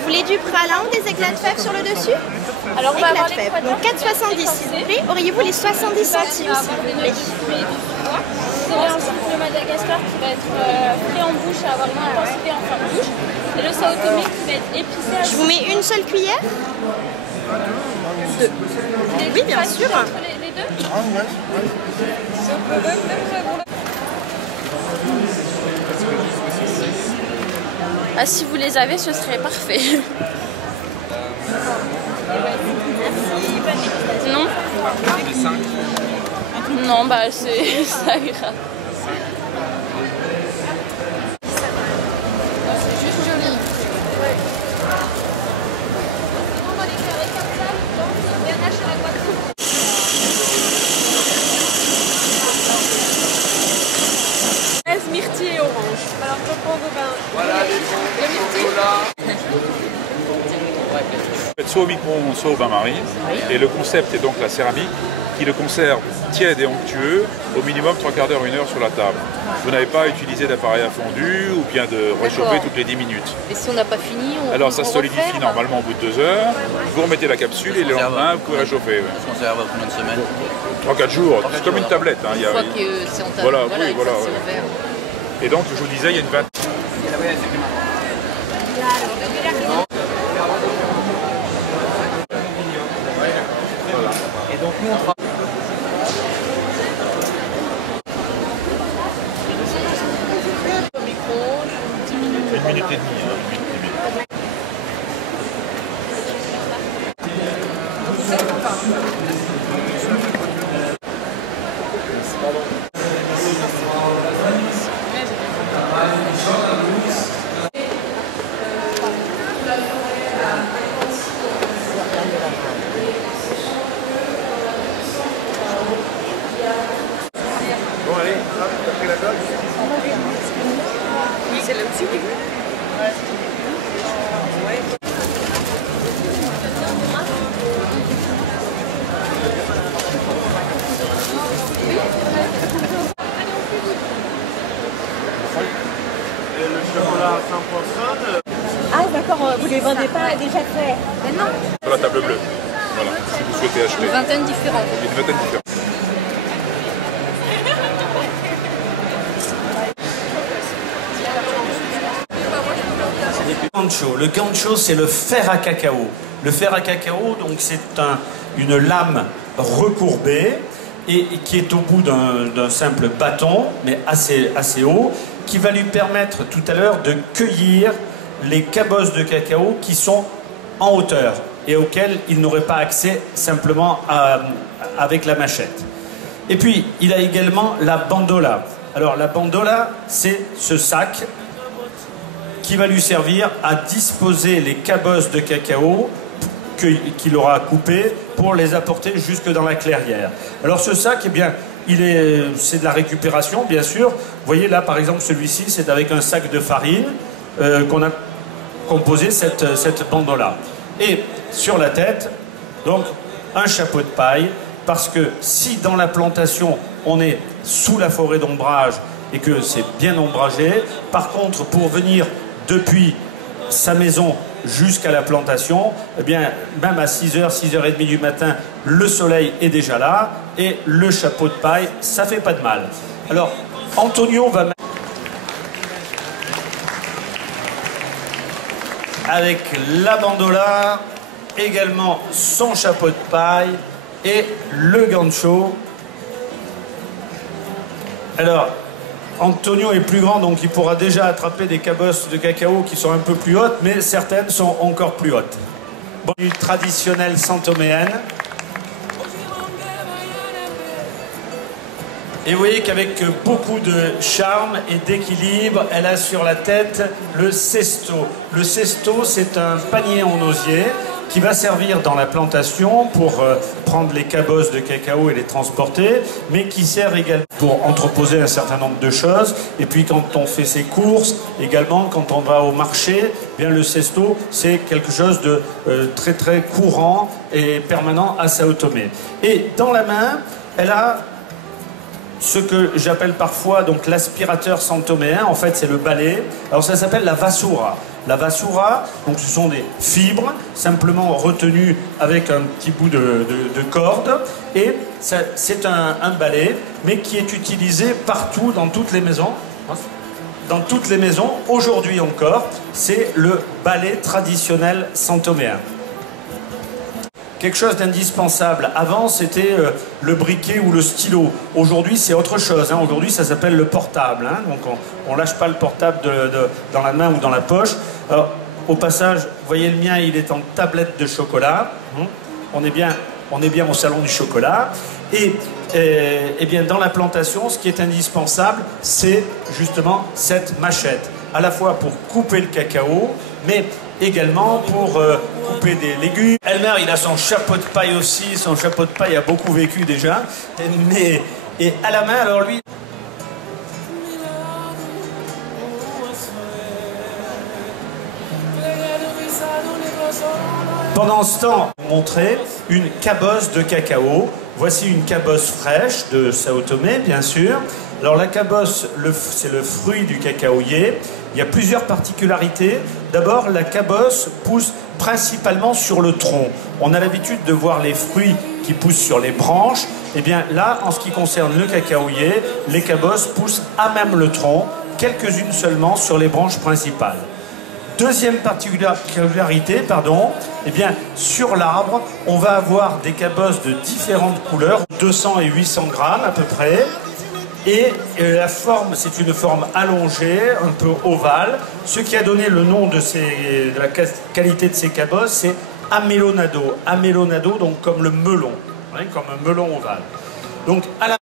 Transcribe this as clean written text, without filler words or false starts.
Vous voulez du pralin ou des éclats de fèves sur le dessus? Alors on va Éclats avoir de les fèves. Donc 4,70 s'il vous plaît. Auriez-vous les 70 centimes s'il vous plaît? Vous avez un souffle Madagascar qui va être frais en bouche et avoir une intensité en fin de bouche. Et le Sao Tomé qui va être épicé à Je vous mets une seule cuillère? Deux. Oui, bien sûr. Entre les deux. Ah, si vous les avez, ce serait parfait. Non? Non, bah c'est ça ira. C'est juste joli. Myrtille et orange. Alors je prends vos bains. Voilà les bons. Soit au micro-ondes, soit au bain-marie. Et le concept est donc la céramique qui le conserve tiède et onctueux au minimum 3/4 d'heure, 1 heure sur la table. Vous n'avez pas à utiliser d'appareil à fondu ou bien de réchauffer toutes les 10 minutes. Et si on n'a pas fini, alors ça se solidifie normalement au bout de 2 heures. Vous remettez la capsule et le lendemain vous pouvez réchauffer. Ça se conserve combien de semaines? 3-4 jours, c'est comme une tablette. Hein. Une fois que c'est en table, voilà, voilà, oui, voilà. c'est ouvert. Et donc, je vous disais, il y a une vingtaine. Et donc nous on travaille. Une minute et demie. Bon allez, hop, t'as pris la coque? Oui, c'est là aussi. Et le chocolat à 5%. Ah d'accord, vous ne les vendez pas déjà faits? Ben non. Sur la table bleue. Voilà, si vous souhaitez acheter. Une vingtaine différente. Une vingtaine différente. Le gancho, c'est le fer à cacao. Le fer à cacao, donc c'est une lame recourbée et qui est au bout d'un simple bâton, mais assez haut, qui va lui permettre tout à l'heure de cueillir les cabosses de cacao qui sont en hauteur et auxquelles il n'aurait pas accès simplement avec la machette. Et puis, il a également la bandola. Alors, la bandola, c'est ce sac qui va lui servir à disposer les cabosses de cacao qu'il aura coupées pour les apporter jusque dans la clairière. Alors ce sac, eh bien, c'est de la récupération, bien sûr. Vous voyez là, par exemple, celui-ci, c'est avec un sac de farine qu'on a composé cette bandola. Et sur la tête, donc, un chapeau de paille, parce que si dans la plantation, on est sous la forêt d'ombrage et que c'est bien ombragé, par contre, pour venir depuis sa maison jusqu'à la plantation, eh bien, même à 6h, 6h30 du matin, le soleil est déjà là et le chapeau de paille, ça fait pas de mal. Alors, Antonio va mettre avec la bandola, également son chapeau de paille et le gancho. Alors, Antonio est plus grand, donc il pourra déjà attraper des cabosses de cacao qui sont un peu plus hautes, mais certaines sont encore plus hautes. Bon, une traditionnelle santoméenne. Et vous voyez qu'avec beaucoup de charme et d'équilibre, elle a sur la tête le cesto. Le cesto, c'est un panier en osier qui va servir dans la plantation pour prendre les cabosses de cacao et les transporter, mais qui sert également pour entreposer un certain nombre de choses. Et puis quand on fait ses courses, également quand on va au marché, bien le cesto, c'est quelque chose de très très courant et permanent à Sao Tomé. Et dans la main, elle a ce que j'appelle parfois donc l'aspirateur santoméen. En fait, c'est le balai. Alors ça s'appelle la vassoura. la vassoura. Donc ce sont des fibres simplement retenues avec un petit bout de corde. Et c'est un balai, mais qui est utilisé partout, dans toutes les maisons. Dans toutes les maisons, aujourd'hui encore, c'est le balai traditionnel santoméen. Quelque chose d'indispensable. Avant, c'était le briquet ou le stylo. Aujourd'hui, c'est autre chose. Hein. Aujourd'hui, ça s'appelle le portable. Hein. Donc, on ne lâche pas le portable dans la main ou dans la poche. Alors, au passage, vous voyez le mien, il est en tablette de chocolat. On est bien au salon du chocolat. Et bien, dans la plantation, ce qui est indispensable, c'est justement cette machette. À la fois pour couper le cacao, mais également pour couper des légumes. Elmer, il a son chapeau de paille aussi. Son chapeau de paille a beaucoup vécu déjà. Et à la main, alors lui... Pendant ce temps, on montrait une cabosse de cacao. Voici une cabosse fraîche de Sao Tomé, bien sûr. Alors la cabosse, c'est le fruit du cacaoyer. Il y a plusieurs particularités. D'abord, la cabosse pousse principalement sur le tronc. On a l'habitude de voir les fruits qui poussent sur les branches. Eh bien là, en ce qui concerne le cacaoyer, les cabosses poussent à même le tronc, quelques-unes seulement sur les branches principales. Deuxième particularité, eh bien, sur l'arbre, on va avoir des cabosses de différentes couleurs, 200 et 800 grammes à peu près. Et la forme, c'est une forme allongée, un peu ovale. Ce qui a donné le nom de la qualité de ces cabosses, c'est amelonado. Amelonado, donc comme le melon, hein, comme un melon ovale. Donc, à la